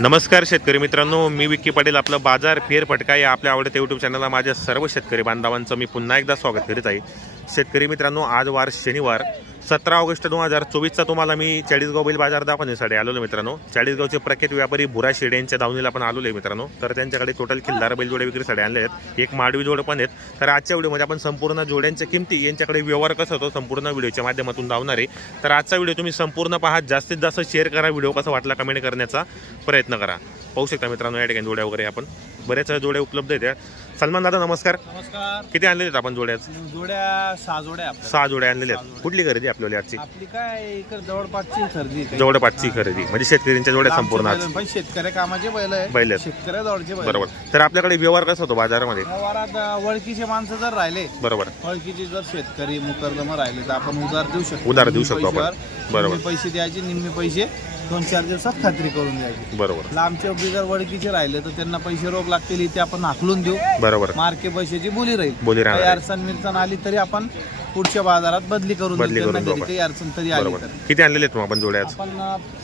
नमस्कार शेतकरी मित्रांनो, मी विक्की पाटील आपलं बाजार फेर फटका या आपल्या आवडत्या यूट्यूब चॅनलला माझ्या सर्व शेतकरी बांधवांचं मी पुन्हा एकदा स्वागत करीत आहे। शेतकरी मित्रांनो, आज वार शनिवार 17 ऑगस्ट 2024 तुम्हाला मी चाळीसगाव बैल बाजार दाखवण्यासाठी आलेलो मित्रांनो। चाळीसगावचे प्रख्यात व्यापारी भुरा शेडे यांच्या दावणीला आपण आलेलो आहे मित्रांनो। तर त्यांच्याकडे टोटल खिल्लार बैल जोडे विक्रीसाठी आणले आहेत, एक माडवी जोड पण आहेत। तर आजच्या व्हिडिओमध्ये आपण संपूर्ण जोड्यांच्या किमती, यांच्याकडे व्यवहार कसा होतो संपूर्ण व्हिडिओच्या माध्यमातून दावणार आहे। तर आजचा व्हिडिओ तुम्ही संपूर्ण पहा, जास्तीत जास्त शेअर करा, व्हिडिओ कसा वाटला कमेंट करण्याचा प्रयत्न करा। पाहू शकता मित्रांनो, या ठिकाणी जोड्या वगैरे आपण बरेच जोड्या उपलब्ध आहेत। सलमान दादा नमस्कार। नमस्कार। किती आणले आहेत आपण जोड्या? जोड्या 6 जोड्या, 6 जोड्या आणलेल्या आहेत। कुठली खरेदी आपल्याला आजची? आपली काय इकडे जवळपासची खरेदी, जवळपासची खरेदी म्हणजे शेतकऱ्यांच्या जोड्या संपूर्ण आज शेतकरी कामाचे बैल आहेत, शेतकऱ्याजवळचे बैल। बरोबर। तर आपल्याकडे व्यवहार कसा होतो बाजारामध्ये? व्यवहारात ओळखीचे माणसं जर राहिले, बरोबर, ओळखीचे जर शेतकरी मुकरदम राहिले तर आपण उधार देऊ शकतो। आपण बरोबर पैसे द्यायचे, निम्मे पैसे 2-4 दिवसात खात्री करून द्यायची, बरोबर। लांबचे जर ओळखीचे राहिले तर त्यांना पैसे रोख लागतील, इथे आपण हाकलून देऊ, बरोबर। मार्के पैशाची बोली राहील, बोली काही अडचण मिरचण आली तरी आपण पुढच्या बाजारात बदली करून देऊ, काही अडचण तरी आली तर। किती आणलेले आहेत आपण जोड्या? आपण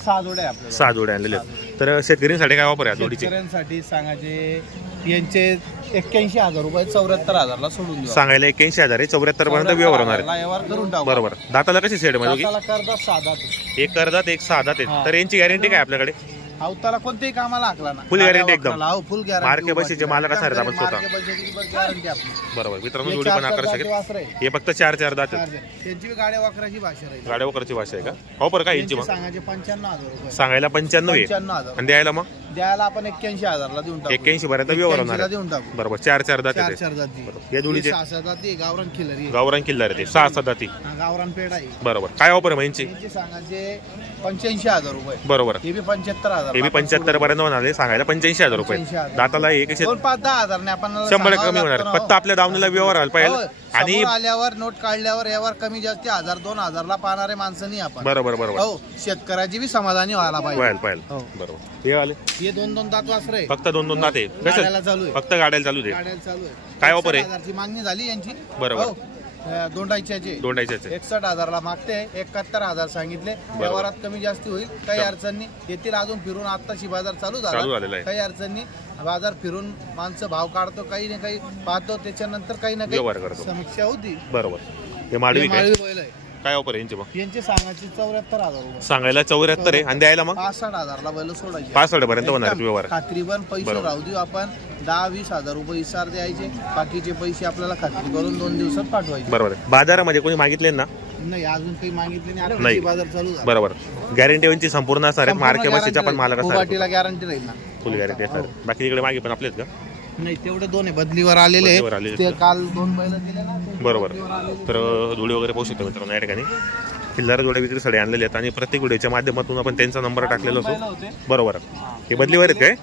6 जोड्या आपल्याला 6 जोड्या आणलेल्या आहेत। तर शेतकऱ्यांसाठी काय वापर आहे जोडीचे? शेतकऱ्यांसाठी सांगायचे यांचे 81,000 रुपये 74,000 ला सोडून देऊ। सांगायला 81,000 आहे, 74 पर्यंत व्यवहार होणार आहे, व्यवहार करून टाकू। बरोबर। दाताला कशी सेड म्हणजे? करतात 6 दात, एक करदात एक 6 दात आहे। तर यांची गॅरंटी काय आपल्याकडे? अवताला कोणतेही कामाला हाकला ना, फुल गॅरंटी एकदम, फुल गॅरंटी। मार्के बशीचे मालक असणार आपण स्वतः, गॅरंटी आपली, बरोबर। मित्रांनो, जोडी पण आकर्षक आहे, हे फक्त 4 दात आहेत। त्यांची गाड्या वाकराची भाषा राहील, गाड्या वकरची भाषा आहे का? ऑफर काय यांची मग? सांगायचे 95,000 रुपये, सांगायला 95 आहे 95,000 आणि द्यायला मग द्यायला आपण 81,000 ला देऊन टाकू, 81 पर्यंत व्यवहार होणार देऊन टाकू, बरोबर। 4 दात आहेत 4 जाती, या जोडीचे 6 जाती, गावरान खिल्लारी, गावरान किल्लार आहे, 6 दाती, गावरान पेड आहे, बरोबर। काय ऑफर आहे यांची? सांगायचे 85,000 रुपये, बरोबर। हे बी 75,000, हे बी 75 पर्यंत होणार, सांगायला 85,000 रुपये। दाताला 5-10,000 ने आपण 100 कमी होणार, फक्त आपल्या दावणीला व्यवहार व्हायला पाहिजे आणि आल्यावर नोट काढल्यावर यावर कमी जास्ती 1,000-2,000 ला पाहणारे माणसं नाही आपण, बरोबर बरोबर। हो, शेतकऱ्याची बी समाधानी व्हायला पाहिजे, बरोबर। हे आले, हे 2-2 दात वासरे, फक्त 2-2 दात आहे, गाड्याला चालू आहे, फक्त गाड्याला चालू दे। गाड्याला चालू आहे। काय ऑफर आहे? 61,000 ची मागणी झाली यांची, बरोबर। दोंडायचे 61,000 ला मागते, 71,000 सांगितले, व्यवहारात कमी जास्ती होईल, काही अडचणी येतील। अजून फिरून आताची बाजार चालू झाला, काही अडचणी बाजार फिरून माणसं भाव काढतो, काही ना काही पाहतो, त्याच्यानंतर काही ना काही समीक्षा होती, बरोबर। हे माडवी बैल आहे, काय ऑफर आहे यांची मग? यांचे सांगायचे 74,000 रुपये, सांगायला 74 आहे आणि द्यायला मग 65,000 ला बैल सोडायचे, 65 पर्यंत होणार व्यवहार। खात्री पण पैसे राहू देऊ आपण, 10-20,000 रुपये इसार द्यायचे, बाकीचे पैसे आपल्याला खात्री करून 2 दिवसात पाठवायचे, बरोबर। बाजारामध्ये कोणी मागितले ना? नाही, अजून काही मागितले नाही, बाजार चालू झाला, बरोबर। गॅरंटी संपूर्ण असणार आहे, मार्के बशीचा पण मालक असणार, गुवाहाटीला गॅरंटी राहील ना, फुल गॅरंटी असणार। बाकी इकडे मागे पण आपलेच का? नाही, तेवढे 2 बदलीवर आलेले, ते काल 2 बैल दिले ना, बरोबर। तर जोडी वगैरे पाहू शकतो मित्रांनो, या ठिकाणी खिल्लार जोड्या विक्रीसाठी आणलेले आहेत आणि प्रत्येक व्हिडिओच्या माध्यमातून आपण त्यांचा नंबर टाकलेला असतो, बरोबर। हे बदलीवर आहेत काय?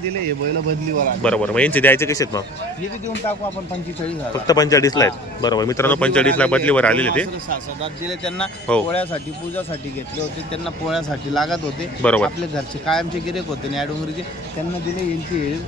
दिले, हे बैल बदलीवर आले, बरोबर। मग यांचे द्यायचे कसे आहेत मग? हे देऊन टाकू आपण 45,000, फक्त 45 ला आहेत, बरोबर मित्रांनो। 45 ला बदलीवर आलेले ते, 6 दिले त्यांना, पोळ्यासाठी पूजासाठी घेतले होते, त्यांना पोळ्यासाठी लागत होते, बरोबर। आपले घरचे कायमचे गिरेक होते या डोंगरीचे, त्यांना दिले, यांची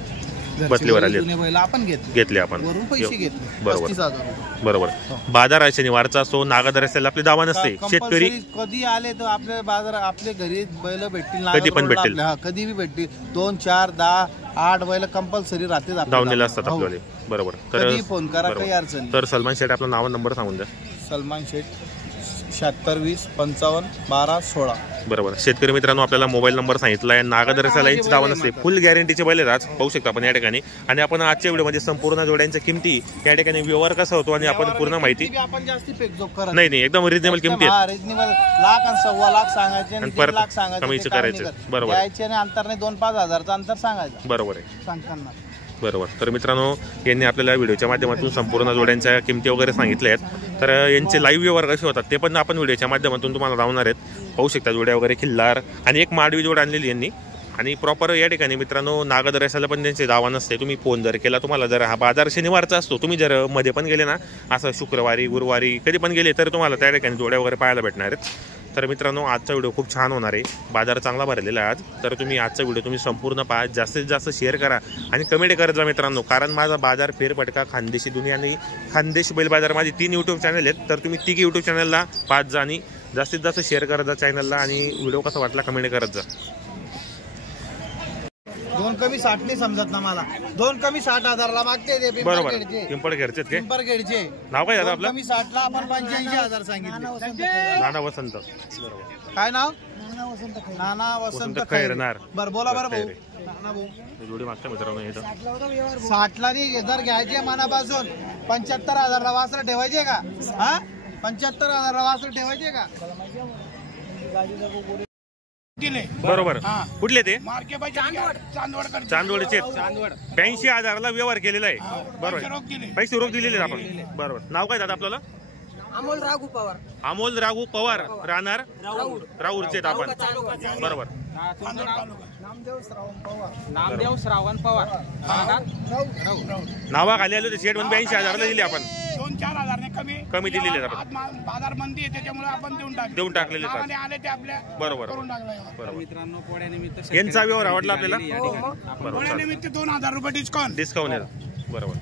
बदलीवर आले, आपण घेतले, आपण वरून पैसे घेतले, बरोबर 35,000, बरोबर। बाजार आहे शनिवारचा, सो नागादर असेल आपली दावा नसते, शेतकरी कधी आले तर आपल्या बाजार, आपले घरी बैल भेटतील, कधी पण भेटतील, कधी बी भेटतील, 2, 4, 10, 8 बैल कंपल्सरी राहते दावणीला असतात आपल्याला, बरोबर। तर फोन करा, काही अडचण। तर सलमान शेठ आपला नाव नंबर सांगून द्या। सलमान शेठ 7620551216, बरोबर। शेतकरी मित्रांनो, आपल्याला मोबाईल नंबर सांगितला आहे, नागादर असेल यांची दावा नसते, फुल गॅरंटीचे बैल आहेत आज, पाहू शकता आपण या ठिकाणी। आणि आपण आजच्या व्हिडिओमध्ये संपूर्ण जोड्यांच्या किमती, या ठिकाणी व्यवहार कसा होतो आणि आपण पूर्ण माहिती, आपण जास्ती पेकजोक करत नाही, एकदम रिजनेबल किमती आहेत, रिजनेबल, 1,00,000 आणि 1,15,00,000 सांगायचे आणि 3,00,000 सांगायचे, कमीच करायचे, बरोबर। यायचे आणि अंतरने 2-5 हजारचं अंतर सांगायचं, बरोबर आहे, सांगताना, बरोबर। तर मित्रांनो, यांनी आपल्याला व्हिडिओच्या माध्यमातून संपूर्ण जोड्यांच्या किमती वगैरे सांगितल्या आहेत। तर यांचे लाईव्ह व्यवहार कसे होतात ते पण आपण व्हिडिओच्या माध्यमातून तुम्हाला दावणार आहेत, पाहू शकता। जोड्या वगैरे खिल्लार आणि एक माडवी जोड आणलेली यांनी, आणि प्रॉपर या ठिकाणी मित्रांनो नागादर असायला पण त्यांचे दावा नसते। तुम्ही फोन जर केला, तुम्हाला जर हा बाजार शनिवारचा असतो, तुम्ही जर मध्ये पण गेले ना, असं शुक्रवारी गुरुवारी कधी पण गेले तर तुम्हाला त्या ठिकाणी जोड्या वगैरे पाहायला भेटणार आहेत। तर मित्रांनो, आजचा व्हिडिओ खूप छान होणार आहे, बाजार चांगला भरलेला आहे आज। तर तुम्ही आजचा व्हिडिओ तुम्ही संपूर्ण पहा, जास्तीत जास्त शेअर करा आणि कमेंट करत जा मित्रांनो, कारण माझा बाजार फेरफटका, खानदेशी दुनिया आणि खानदेश बैल बाजार माझे 3 यूट्यूब चॅनल आहेत। तर तुम्ही 3 यूट्यूब चॅनलला पाहत जा आणि जास्तीत जास्त शेअर करत जा चॅनलला, आणि व्हिडिओ कसा वाटला कमेंट करत जा। कमी 60 नाही समजत ना मला. 2 कमी 60,000ला मागते ते बरोबर. पिंपरखेडचे. पिंपळखेडचे आहेत काय? पिंपरखेडचे. नाव काय दादा 2 आपलं? कमी 60ला आपण 85,000 सांगितले. नाना वसंत. बरोबर. काय नाव? नाना वसंत खैरनार. बरं बोला बरं भाऊ. नाना भाऊ जोडी मागता मित्रांनो इथं 60ला नाही जर घ्यायचे मनापासून 75,000ला वासर ठेवायचे का? हा 75,000ला वासर ठेवायचे का? बरोबर. कुठले ते? चांदवड चांदवडचे 82,000ला व्यवहार केलेला आहे. बरोबर. पैसे रोख दिलेले आहेत आपण. बरोबर. नाव काय दादा आपल्याला? अमोल राघू पवार. अमोल राघू पवार राहणार राऊरचे आहेत आपण. बरोबर. नामदेव श्रावण पवार. नावाखाली आलो ते शेड 82,000ला दिले आपण. 2-4 हजारने कमी दिलेले आहेत आपण. बाजार मंदी आहे त्याच्यामुळे आपण देऊन टाकलेले आहेत. आले ते आपल्या बरोबर. करून टाकलं. बरोबर. मित्रांनो पोळ्यानिमित्त यांचा व्यवहार आवडला आपल्याला? निमित्त 2,000 रुपये डिस्काउंट. डिस्काउंट आहे. बरोबर.